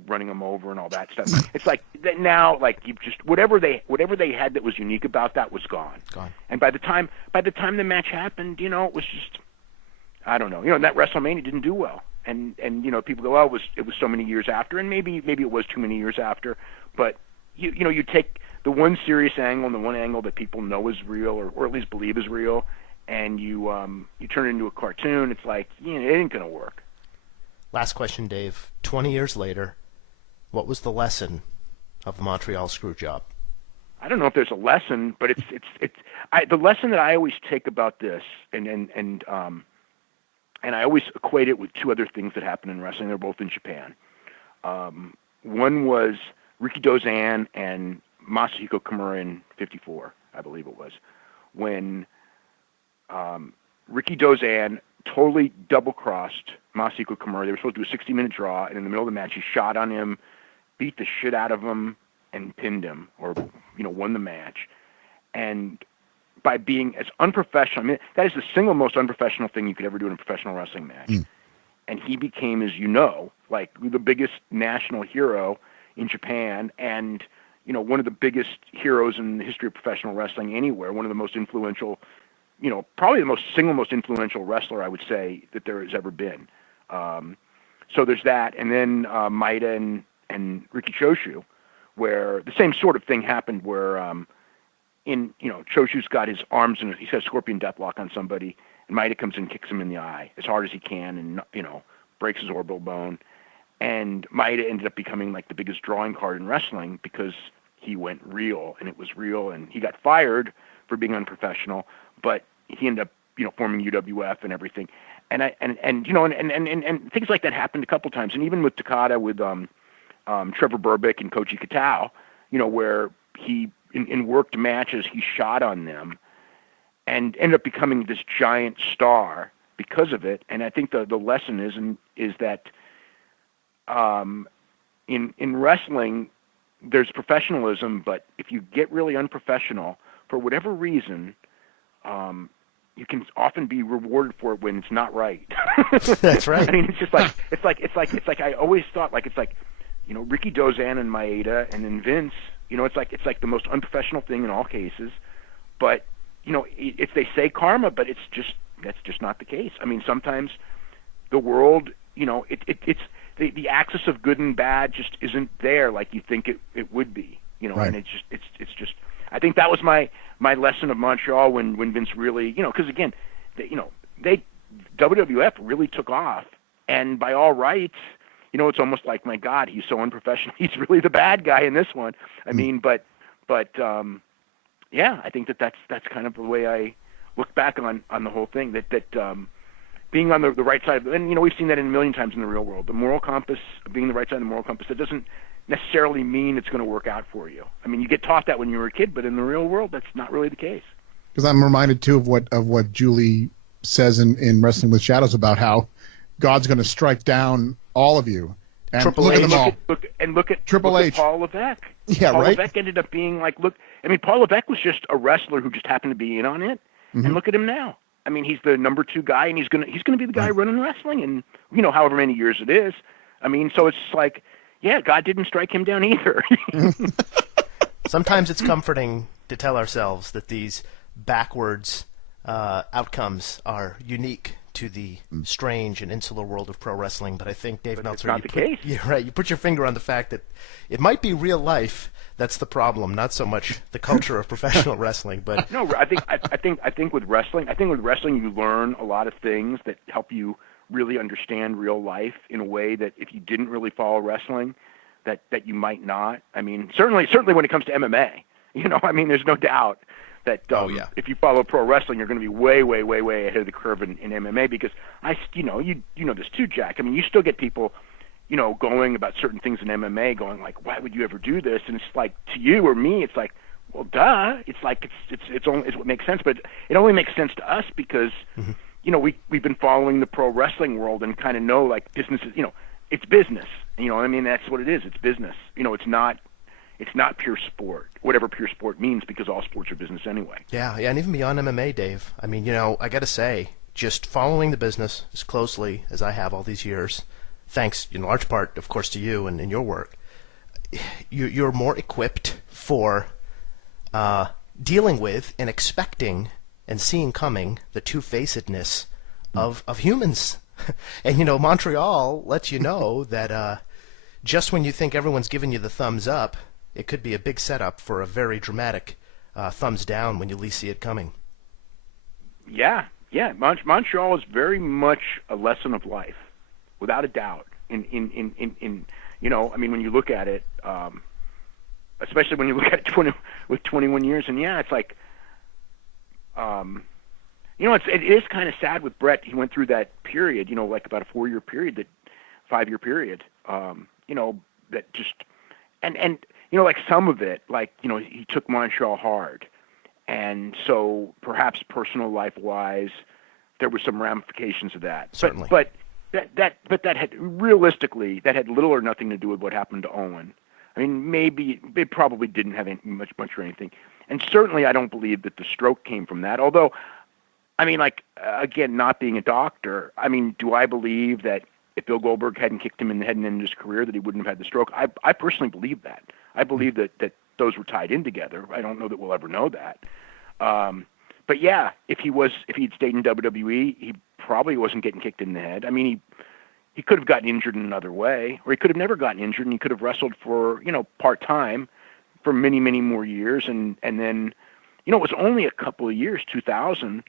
running them over and all that stuff. It's like that now, like you just whatever they had that was unique about that was gone. And by the time the match happened, it was just, I don't know, that WrestleMania didn't do well. And people go, oh, it was so many years after, and maybe it was too many years after. But you take the one serious angle and the one angle that people know is real, or at least believe is real, and you turn it into a cartoon. It's like, it ain't gonna work. Last question, Dave. 20 years later, what was the lesson of the Montreal Screwjob? I don't know if there's a lesson, but the lesson that I always take about this, and I always equate it with two other things that happened in wrestling. They're both in Japan. One was Riki Dozan and Masahiko Kimura in '54, I believe it was, when Riki Dozan totally double-crossed Masahiko Kimura. They were supposed to do a 60-minute draw, and in the middle of the match, he shot on him, beat the shit out of him, and pinned him, or won the match. And by being as unprofessional, that is the single most unprofessional thing you could ever do in a professional wrestling match. And he became, as you know, like the biggest national hero in Japan, and one of the biggest heroes in the history of professional wrestling anywhere. One of the most influential, probably the single most influential wrestler, I would say, that there has ever been. So there's that, and then Maida and Riki Choshu, where the same sort of thing happened, where Choshu's got his arms and he's got a scorpion deathlock on somebody, and Maida comes in and kicks him in the eye as hard as he can, and breaks his orbital bone. And Maida ended up becoming like the biggest drawing card in wrestling because he went real, and it was real, and he got fired for being unprofessional, but he ended up forming UWF and everything. And things like that happened a couple times, and even with Takada, with Trevor Berbick and Koji Katao, where he in worked matches he shot on them and ended up becoming this giant star because of it. And I think the lesson is that in wrestling there's professionalism, but if you get really unprofessional for whatever reason, you can often be rewarded for it when it's not right. That's right. I mean, it's just like I always thought, like it's like, Riki Dozan and Maeda and then Vince, it's like the most unprofessional thing in all cases. But if they say karma, but that's just not the case. I mean, sometimes the world, it's the axis of good and bad just isn't there like you think it would be. Right. And it's just. I think that was my lesson of Montreal when Vince really, because again, WWF really took off, and by all rights, it's almost like, my God, he's so unprofessional. He's really the bad guy in this one. I mean, but yeah, I think that's kind of the way I look back on the whole thing. That being on the right side, and we've seen that a million times in the real world. The moral compass, being the right side of the moral compass, that doesn't necessarily mean it's going to work out for you. I mean, you get taught that when you were a kid, but in the real world, that's not really the case. Because I'm reminded too of what Julie says in Wrestling with Shadows about how God's going to strike down all of you. And Triple look H. at them all. Look at Triple H. Paul Levesque. Yeah, Paul right. Levesque ended up being like, Paul Levesque was just a wrestler who just happened to be in on it, and look at him now. I mean, he's the number 2 guy, and he's gonna be the guy running wrestling, and however many years it is. I mean, so it's like, yeah, God didn't strike him down either. Sometimes it's comforting to tell ourselves that these backwards outcomes are unique to the strange and insular world of pro wrestling. But I think, David Meltzer, not the case. Yeah, right. You put your finger on the fact that it might be real life that's the problem, not so much the culture of professional wrestling. But no, I think with wrestling, you learn a lot of things that help you really understand real life in a way that if you didn't really follow wrestling, that you might not. I mean, certainly when it comes to MMA, I mean, there's no doubt that if you follow pro wrestling, you're going to be way, way, way, way ahead of the curve in MMA, because you know this too, Jack. I mean, you still get people, going about certain things in MMA, going like, why would you ever do this? And it's like, to you or me, it's like, well, duh. It's like it's what makes sense, but it only makes sense to us because we've been following the pro wrestling world and kind of know, like, businesses, it's business. You know, I mean, that's what it is. It's business. You know, it's not pure sport, whatever pure sport means, because all sports are business anyway. Yeah, and even beyond MMA, Dave. I mean, you know, I got to say, just following the business as closely as I have all these years, thanks in large part, of course, to you and your work, you're more equipped for dealing with and expecting and seeing coming the two-facedness of humans. And, you know, Montreal lets you know that just when you think everyone's giving you the thumbs up, it could be a big setup for a very dramatic thumbs down when you least see it coming. Yeah. Montreal is very much a lesson of life, without a doubt. In you know, I mean, when you look at it, especially when you look at it with 21 years, and yeah, it's like, you know, it is kind of sad with Brett. He went through that period, you know, like about a 5-year period, you know, that just, and you know, like some of it, like, you know, he took Montreal hard, and so perhaps personal life wise, there were some ramifications of that. Certainly, but that had realistically that had little or nothing to do with what happened to Owen. I mean, maybe it probably didn't have much or anything, and certainly I don't believe that the stroke came from that. Although, I mean, like, again, not being a doctor, I mean, do I believe that if Bill Goldberg hadn't kicked him in the head and ended his career, that he wouldn't have had the stroke? I personally believe that. I believe that those were tied in together. I don't know that we'll ever know that. But yeah, if he'd stayed in WWE, he probably wasn't getting kicked in the head. I mean, he could have gotten injured in another way, or he could have never gotten injured, and he could have wrestled for, you know, part-time for many, many more years. And then, you know, it was only a couple of years, 2000,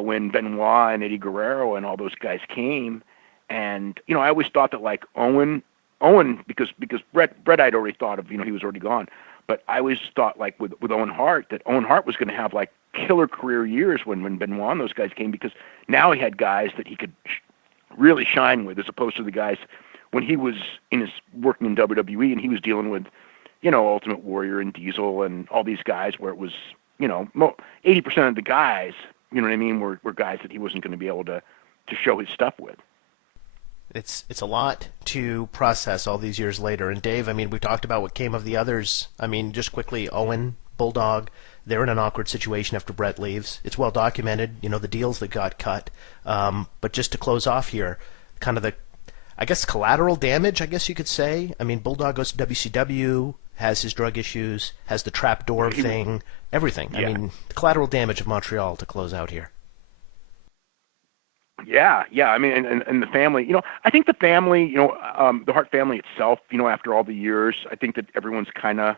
when Benoit and Eddie Guerrero and all those guys came. And, you know, I always thought that, like, Owen, because Brett I'd already thought of, you know, he was already gone. But I always thought, like, with Owen Hart, that Owen Hart was going to have, like, killer career years when Benoit and those guys came, because now he had guys that he could really shine with, as opposed to the guys when he was working in WWE and he was dealing with, you know, Ultimate Warrior and Diesel and all these guys, where it was, you know, 80% of the guys, you know what I mean, were guys that he wasn't going to be able to show his stuff with. It's a lot to process all these years later. And Dave, I mean, we talked about what came of the others. I mean, just quickly, Owen, Bulldog, they're in an awkward situation after Brett leaves. It's well documented, you know, the deals that got cut. But just to close off here, kind of the, I guess, collateral damage, I guess you could say. I mean, Bulldog goes to WCW, has his drug issues, has the trapdoor thing, everything. Yeah. I mean, the collateral damage of Montreal to close out here. Yeah. I mean, and the family, you know, I think the family, you know, the Hart family itself, you know, after all the years, I think that everyone's kind of,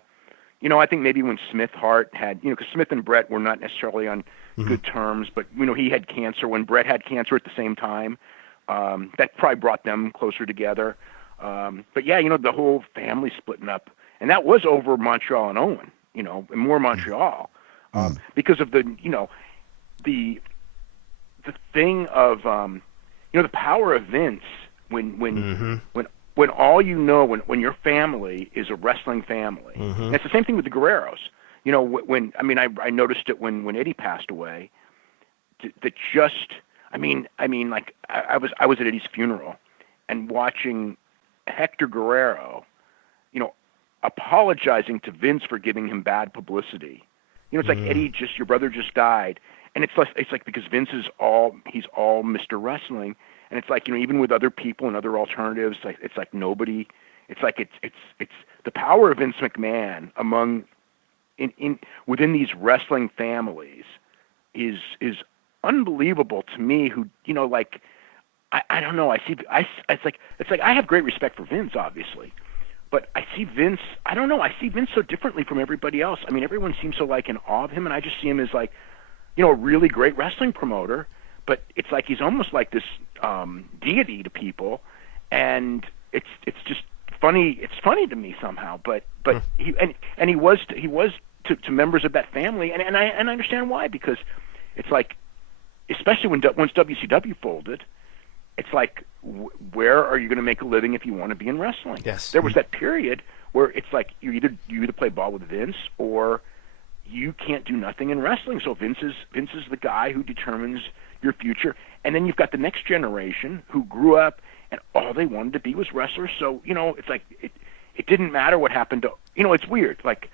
you know, I think maybe when Smith Hart had, you know, because Smith and Brett were not necessarily on good terms, but, you know, he had cancer when Brett had cancer at the same time. That probably brought them closer together. But yeah, you know, the whole family splitting up, and that was over Montreal and Owen, you know, and more Montreal, because of the, you know, the thing of, you know, the power of Vince when all you know, when your family is a wrestling family. And it's the same thing with the Guerreros. You know, when I mean, I noticed it when Eddie passed away. That just, I mean, like I was at Eddie's funeral and watching Hector Guerrero, you know, apologizing to Vince for giving him bad publicity. You know, it's like, Eddie, your brother just died. And it's like because Vince he's all Mr. Wrestling, and it's like, you know, even with other people and other alternatives, it's like nobody, it's like it's the power of Vince McMahon within these wrestling families is unbelievable to me. Who, you know, like I don't know, it's like I have great respect for Vince, obviously, but I see Vince, I don't know, I see Vince so differently from everybody else. I mean, everyone seems so like in awe of him, and I just see him as like, you know, a really great wrestling promoter, but it's like he's almost like this deity to people, and it's just funny. It's funny to me somehow, but he was to members of that family, and I understand why, because it's like, especially once WCW folded, it's like, where are you going to make a living if you want to be in wrestling? Yes, there was that period where it's like you either play ball with Vince or you can't do nothing in wrestling. So Vince is the guy who determines your future. And then you've got the next generation who grew up and all they wanted to be was wrestlers. So it's like it didn't matter what happened to it's weird. Like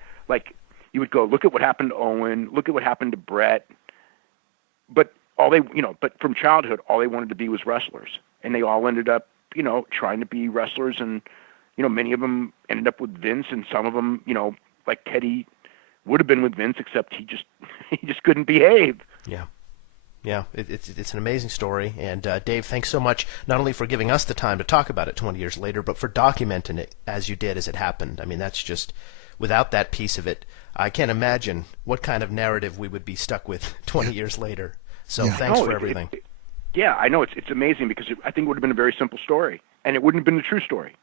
you would go look at what happened to Owen, look at what happened to Brett, but but from childhood all they wanted to be was wrestlers, and they all ended up trying to be wrestlers, and many of them ended up with Vince, and some of them like Teddy would have been with Vince, except he just couldn't behave. Yeah, it's an amazing story, and Dave, thanks so much not only for giving us the time to talk about it 20 years later, but for documenting it as you did as it happened. I mean, that's just, without that piece of it, I can't imagine what kind of narrative we would be stuck with 20 years later. So thanks for everything. Yeah, I know it's amazing because I think it would have been a very simple story, and it wouldn't have been a true story.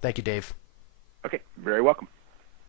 Thank you, Dave. Okay, very welcome.